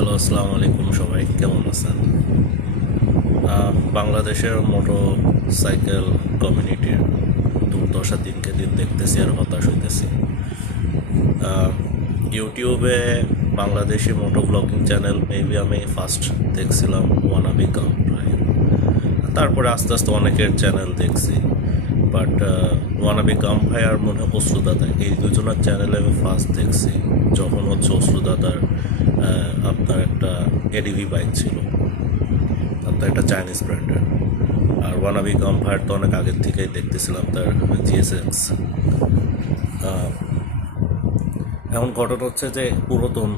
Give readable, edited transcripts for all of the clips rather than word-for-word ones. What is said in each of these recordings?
Hello, আসসালামু আলাইকুম। সবাই কেমন আছেন? বাংলাদেশের মোটর সাইকেল কমিউনিটির দুর্দশা দিনকে দিন দেখতেছি আর হতাশ হইতেছি। ইউটিউবে বাংলাদেশি মোটো ব্লগিং চ্যানেল মেবি আমি ফার্স্ট দেখছিলাম ওয়ানাবি গাম প্রায়, তারপরে আস্তে আস্তে অনেকের চ্যানেল দেখছি। বাট ওয়ানাবি গাম ভাই আর মনে হয় অশ্রুদাদা, এই দুজনের চ্যানেলে আমি ফার্স্ট দেখছি যখন হচ্ছে অশ্রুদাদার আপনার একটা এডিভি বাইক ছিল, আপনার একটা চাইনিজ ব্র্যান্ডের। আর ওয়ানাবি গাম ভাইয়ের তো অনেক আগের থেকেই দেখতেছিলাম তার জিএসএক্স। এখন ঘটনা হচ্ছে যে পুরাতন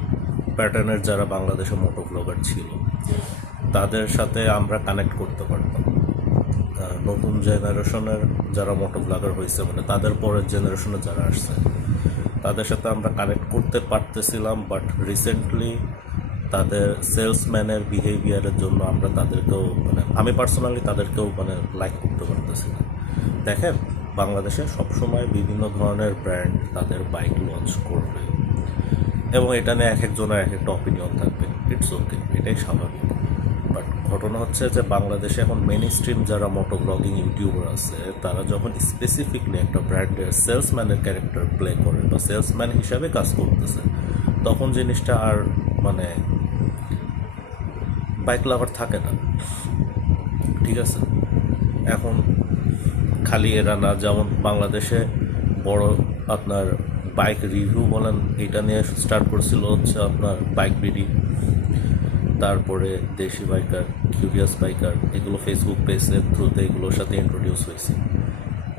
প্যাটার্নের যারা বাংলাদেশে মোটো ব্লগার ছিল তাদের সাথে আমরা কানেক্ট করতে পারতাম। নতুন জেনারেশনের যারা মোটো ব্লগার হয়েছে, মানে তাদের পরের জেনারেশনে যারা আসছে তাদের সাথে আমরা কানেক্ট করতে পারতেছিলাম। বাট রিসেন্টলি তাদের সেলসম্যানের বিহেভিয়ারের জন্য আমরা তাদেরকেও আমি পার্সোনালি তাদেরকেও লাইক করতে পারতেছি না। দেখেন, বাংলাদেশে সবসময় বিভিন্ন ধরনের ব্র্যান্ড তাদের বাইক লঞ্চ করবে এবং এটা নিয়ে এক একজনের এক একটা অপিনিয়ন থাকবে। ইটস ওকে, এটাই স্বাভাবিক। বাট ঘটনা হচ্ছে যে বাংলাদেশে এখন মেইন স্ট্রিম যারা মোটো ব্লগিং ইউটিউবার আছে তারা যখন স্পেসিফিকলি একটা ব্র্যান্ডের সেলসম্যানের ক্যারেক্টার প্লে করে বা সেলসম্যান হিসাবে কাজ করতেছে, তখন জিনিসটা আর বাইক লাভার থাকে না। ঠিক আছে, এখন খালি এরা না, যেমন বাংলাদেশে বড় আপনার বাইক রিভিউ বলেন এটা নিয়ে স্টার্ট করছিল হচ্ছে আপনার বাইক বিডি, তারপরে দেশি বাইকার, কিউরিয়াস বাইকার, এগুলো ফেসবুক পেজের থ্রুতে এগুলোর সাথে ইন্ট্রোডিউস হয়েছে।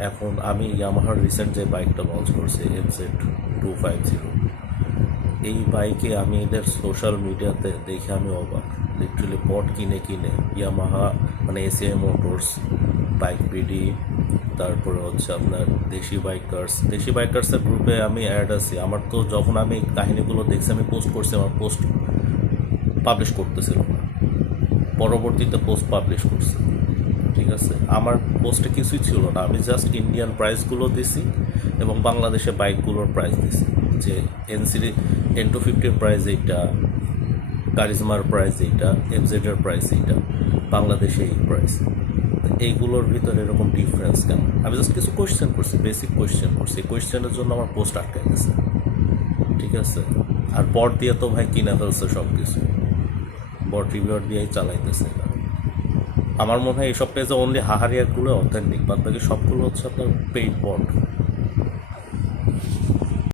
এখন আমি ইয়ামাহার রিসেন্ট যে বাইকটা লঞ্চ করছি MZ250, এই বাইকে আমি এদের সোশ্যাল মিডিয়াতে দেখে আমি অবাক। লিটারালি পট কিনে Yamaha ACI motors, bike BD, তারপরে হচ্ছে আপনার দেশি বাইকার্সের গ্রুপে আমি অ্যাড আছি। আমার তো যখন আমি কাহিনিগুলো দেখছি আমি পোস্ট করছি, আমার পোস্ট পাবলিশ করতেছিল না, পরবর্তীতে পোস্ট পাবলিশ করছি। ঠিক আছে, আমার পোস্টে কিছুই ছিল না, আমি জাস্ট ইন্ডিয়ান প্রাইসগুলো দিছি এবং বাংলাদেশে বাইকগুলোর প্রাইস দিছি, যে N250 প্রাইস এইটা, কারিজমার প্রাইস এইটা, MZ-এর প্রাইস এইটা, বাংলাদেশে এই প্রাইস। এইগুলোর ভিতরে এরকম ডিফারেন্স কেন? আমি জাস্ট কিছু কোয়েশ্চেন করছি, বেসিক কোয়েশ্চেন করছি, এই কোয়েশ্চেনের জন্য আমার পোস্ট আটকাই গেছে। ঠিক আছে, আর বট দিয়ে তো ভাই কিনে ফেলছে সব কিছু, বট রিভিউয়ার দিয়েই চালাইতেছে। আমার মনে হয় এইসব পেজে অনলি হাহারিয়াগুলো অথেন্টিক, বাদ বাকি সবগুলো হচ্ছে আপনার পেইড বট।